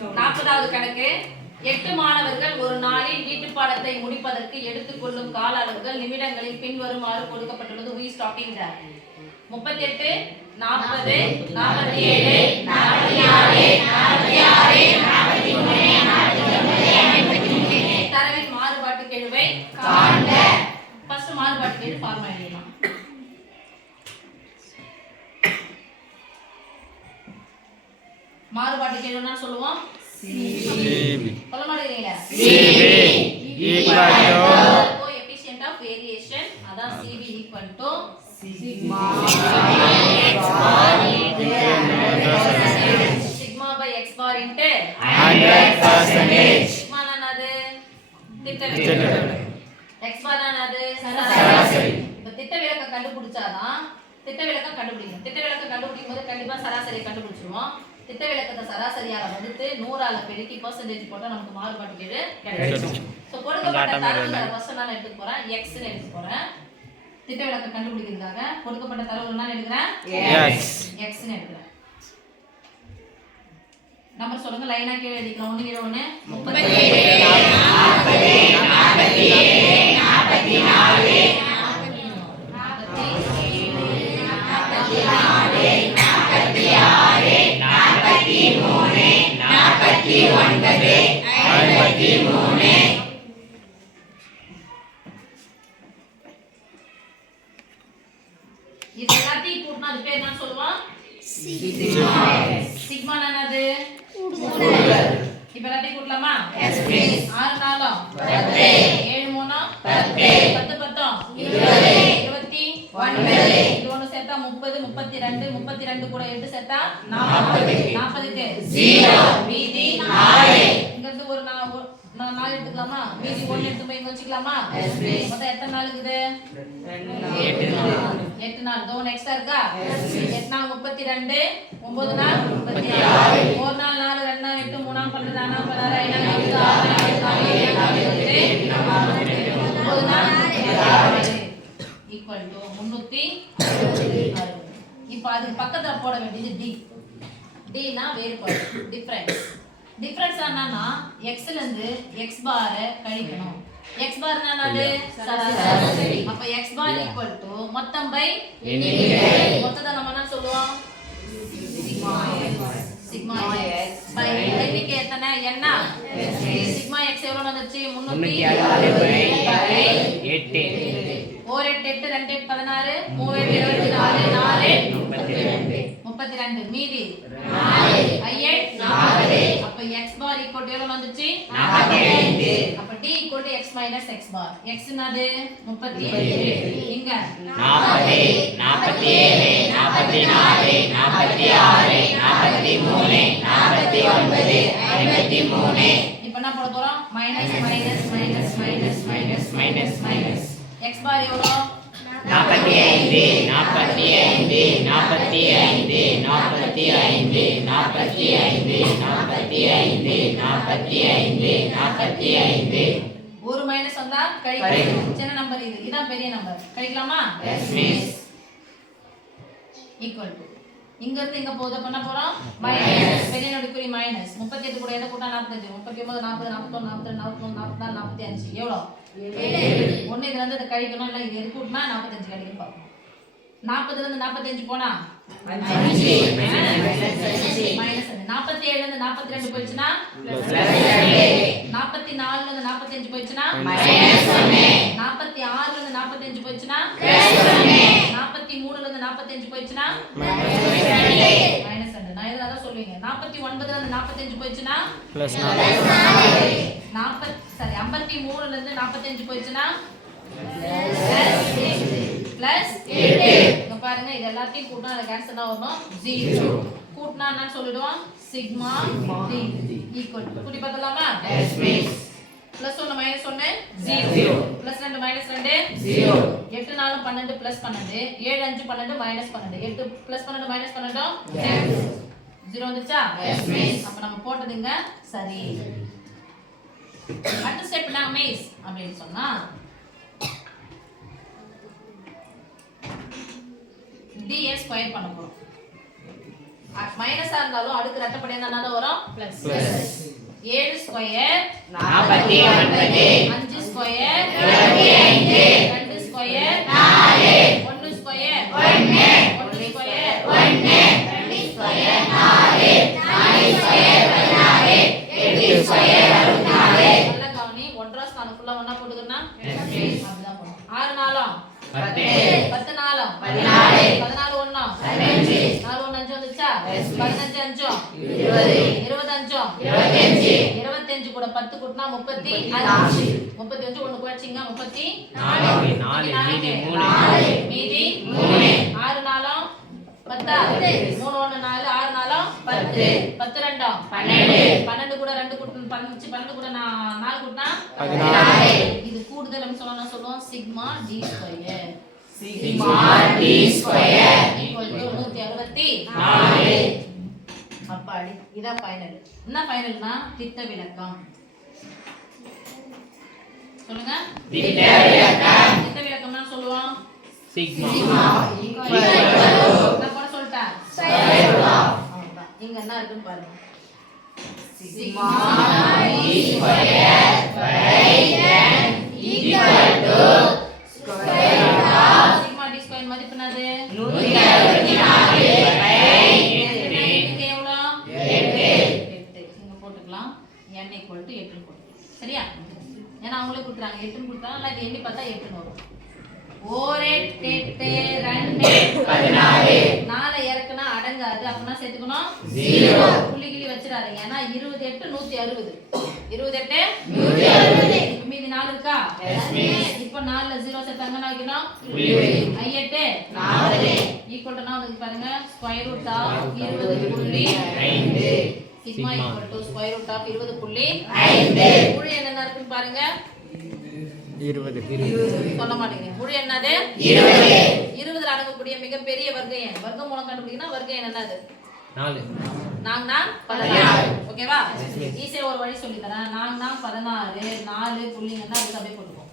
40வது கணக்கு 8 மாணவர்கள் ஒரு நாளில் வீட்டு பாடத்தை முடிப்பதற்கு எடுத்துக்கொள்ளும் கால அளவுகள் நிமிடங்களில் பின்வருமாறு கொடுக்கப்பட்டுள்ளது. who is talking there? 38 40 47 46 தரவின் மாறுபாட்டு கெழுவை காண்க. ஃபர்ஸ்ட் மாறுபாட்டு கெழு ஃபார்முலா எழுதலாம். மாறுபாட்டு கெழுனா சொல்லுவோம் சொல்ல மாட்டீங்களா? coefficient of variation அதான் CB equal to sigma by x bar into 100%. sigma என்னது? திட்டவிலக்கம். x bar என்னது? சராசரி. இப்ப திட்டவிலக்கம் கண்டுபிடிச்சாதான் திட்டவிலக்கம் கண்டுபிடிக்கணும். திட்டவிலக்கம் கண்டுபிடிக்கும் போது கண்டிப்பா சராசரியை கண்டுபிடிச்சிருவோம். திட்டவிலக்கத்தை சராசரியால வகுத்து 100ஆல பெருக்கி பெர்சன்டேஜ் போட்டா நமக்கு மாறுபாட்டு கெழு கிடைக்கும். சோ கொடுக்கப்பட்ட தரவுகளை ஃபர்ஸ்ட் நான் எடுத்து போறேன் x ன்னு எடுத்து போறேன். திட்டவிலக்கம் கண்டுபிடிக்கிறதுக்காக கொடுக்கப்பட்ட தரவுகளை நான் எடுக்கிறேன் x ன்னு எடுக்கிறேன். நம்பர் சொல்லுங்க. லைனா கீழ எழுதிக்கலாம். 1 கீழ 1 37 இது எல்லாத்தையும் கூட்டினா அது பேர் என்ன சொல்லுவோம்? சிக்மா என்னது? கூடுதல். இப்போ எல்லாத்தையும் கூட்டலாமா? Yes please. 6 4 10 7 3 10 10 10 20 21 இது ஒன்னு சேர்த்தா 30 32 32 கூட 8 சேர்த்தா 40 40க்கு 0 மீதி 4 இங்க இருந்து ஒரு 4 எடுத்துக்கலாமா? மீதி 1 எடுத்து போய் இங்க வச்சுக்கலாமா? Yes please. மொத்தம் எத்தனை நாள் இருக்குது? 8 நாள். தோ நெக்ஸ்ட் இருக்கா? 8 நாள் 32 9 நாள் 36 1 நாள் 4 2 நாள் 8 3 நாள் 12 4 நாள் 16 5 நாள் 26 9 நாள் 26 equal to 360. இப்போ அதுக்கு பக்கத்துல போட வேண்டியது d. d னா வேறுபாடு, டிஃபரன்ஸ். டிஃபரன்ஸ் என்னன்னா x ல இருந்து x பார் கழிக்கணும். x பார் என்னது? சராசரி. அப்ப x பார் equal to மொத்தம் பை எண்ணிக்கை. மொத்தத்தை நம்ம என்ன சொல்லுவோம்? சிக்மா x பை எண்ணிக்கை எத்தனை? என்ன? சிக்மா x எவ்வளவு வந்துச்சு? 368. 4 8 8 2 8 16 3 8 24 4 32 மீதி 4 8 40. அப்ப x பார் equal to எவ்வளவு வந்துச்சு? 45. அப்ப d equal to x minus x bar. x என்னது? 37. இங்க 40 47 44 46 43 49 53. இப்போ என்ன போட போறோம்? Minus minus minus minus minus minus minus x பார் எவ்வளவு? 45 45 45 45 45 45 45. ஒரு மைனஸ் வந்தா கழிக்கணும். சின்ன நம்பர் இது. இதான் பெரிய நம்பர். கழிக்கலாமா? Yes miss. ஈக்குவல் டு இங்க இருந்து இங்க போகுது. பண்ண போறோம் மைனஸ். பெரிய நடுக்குறி மைனஸ். 38 கூட எதை கூட்டா 45 39 40 41 42 43 44 45 எவ்வளவு? 7. ஒண்ணு இதுல இருந்து இத கழிக்கணும். இல்ல இது எது கூட்டினா 45 கிடைக்கும் பாப்போம். 40 ல இருந்து 45 போனா 5 மைனஸ் 47 ல இருந்து 42 போயிடுச்சுனா பிளஸ் 44 ல இருந்து 45 போயிடுச்சுனா மைனஸ் 1 46 ல இருந்து 45 போயிடுச்சுனா பிளஸ் 1 43 ல இருந்து 45 போயிடுச்சுனா மைனஸ் 2. நான் இத அத சொல்வீங்க. 49 ல இருந்து 45 போயிடுச்சுனா பிளஸ் 4 53 ல இருந்து 45 போயிடுச்சுனா பிளஸ் 8. இங்க பாருங்க இது எல்லாத்தையும் கூட்டினா அது கேன்சல் தான் வரும் 0. கூட்டினா என்ன சொல்லிடுவோம்? சிக்மா d ஈக்குவல் டு கூட்டி பார்த்தலாமா? Yes miss. Plus 1 minus 1 0 plus 2 minus 2 0 8 4 12 plus 12 7 5 12 minus 12 8 plus 12 minus 12 0 வந்துச்சா? Yes miss. அப்ப நம்ம போட்டதுங்க சரி. அடுத்த ஸ்டெப் என்ன மிஸ் அப்படினு சொன்னா d ஸ்கொயர் பண்ண போறோம். மைனஸா இருந்தாலும் அடுக்கு ரெட்டப்படையா இருந்தா வரும் plus 7 square 49 5 square 25 2 square 4 1 square 1 1 square 1 2 square 4 4 square 16 8 square 64 நல்ல கவனி ஒன்றா ஸ்தானக்குள்ள ஒண்ணா போட்டுக்கறனா அப்படிதான் போடணும் 6 நாளும் 10 10 நாளும் 14 14 ஒண்ணா 15 4 1 5 வந்துச்சா 15 5 20 25 25 கூட 10 கூட்டினா 35 35 ஒண்ணு குறைச்சிங்க 34 4 மீதி 3 6 நாளும் 10 3 1 4 6 நாளும் 10 10 2 12 12 கூட 2 கூட்டினா 15 12 கூட 4 கூட்டினா 16 இது கூடுதல் நம்ம சொல்லுவோம் sigma d square equal to 164 அப்பாடி இதான் ஃபைனல் என்ன ஃபைனல்னா திட்ட விலக்கம் சொல்லுங்க திட்ட விலக்கம்னா சொல்லுவோம் சிக்மா நான் கூட சொல்லிட்டேன் அவ்வளவுதான் இங்க என்ன இருக்குன்னு பாருங்க sigma d square equal to sigma d square மதிப்பு என்னது 164 எவ்வளோ 8 இங்க போட்டுக்கலாம் n equal to 8 போட்டுக்கலாம் சரியா ஏன்னா அவங்களே கொடுக்குறாங்க 8 கொடுத்தாங்க இல்ல இது எண்ணி பார்த்தா 8 வரும் 4 8 8 2 16 4 இறக்குனா அடங்காது அப்பனா சேர்த்துக்கணும் 0 புள்ளி கிளி வச்சிராதீங்க ஏன்னா 28 160 28 160 இப்போ மீதி 4 இருக்கா இப்போ 4 ல 0 சேர்த்தாங்க நான் வைக்கணும் புள்ளி i 8 4 ஈக்குவல் டு நான் பாருங்க square root of 20.5 sigma equal to square root of 20.5 புள்ளி என்ன இருக்குன்னு பாருங்க 20 சொல்ல மாட்டீங்க முழு என்னது 20 ல அடங்கக்கூடிய மிகப்பெரிய வர்க்க எண் வர்க்க மூலம் கண்டுபிடிக்கணும் வர்க்க எண் என்னது 4 நாங்க 16 ஓகேவா ஈஸியா ஒரு வழி சொல்லி தரேன் நாங்க 16 4 புள்ளிங்கன்னா அதுக்கு அப்படியே போட்டுப்போம்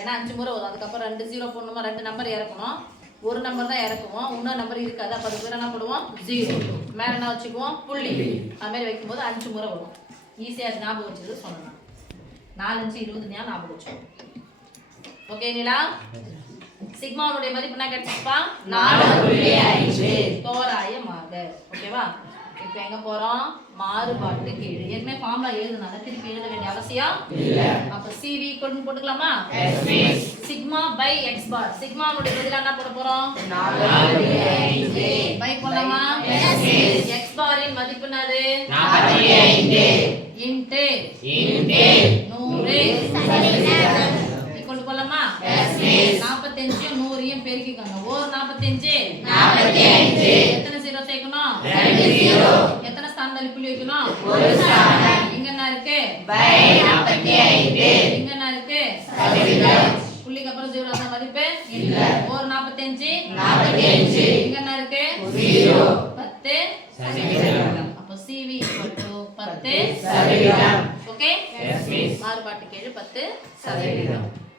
ஏன்னா 5 முறை வரும் அதுக்கு அப்புறம் 2 0 போடணுமா 2 நம்பர் இறக்கணும் ஒரு நம்பர் தான் இறக்குவோம் இன்னொரு நம்பர் இருக்காது அப்ப அதுக்கு என்ன போடுவோம் 0 மேல என்ன வச்சுக்குவோம் புள்ளி அது மாதிரி வைக்கும்போது 5 முறை வரும் ஈஸியா ஞாபகம் வச்சது சொல்லணும் 4 5 20 ஞாபகம் வச்சுக்கோங்க ஓகேங்களா சிக்மாவுடைய மதிப்பு என்ன கிடைச்சிப்பா 4.5 தோராயமாக ஓகேவா இப்போ எங்க போறோம் மாறுபாட்டு கீழ் என்ன ஃபார்முலா எழுதுனால திருப்பி எழுத வேண்டிய அவசியம் இல்ல அப்ப CV ஈக்குவல் போட்டுக்கலாமா சிக்மா பை x பார் சிக்மாவுடைய பதிலா என்ன போட போறோம் 4.5 பை போடலாமா x பாரின் மதிப்பு என்னது 45 இன்டு 100 கொண்டு போலாமா 45 100 பெருக்கிக்கோங்க ஒரு 45 எத்தனை ஜீரோ சேர்க்கணும் 2 ஜீரோ எத்தனை ஸ்தானத்துல புள்ளி வைக்கணும் ஒரு ஸ்தானம் இங்க என்ன இருக்கு பை 45 இங்க என்ன இருக்கு சதவீதம் புள்ளிக்கு அப்புறம் ஜீரோ அந்த மதிப்பு இல்ல ஒரு 45 இங்க என்ன இருக்கு 0 10 சதவீதம் அப்ப CV 10 சதவீதம் ஓகே எஸ் மிஸ் மாறுபாட்டு கீழ் 10 சதவீதம்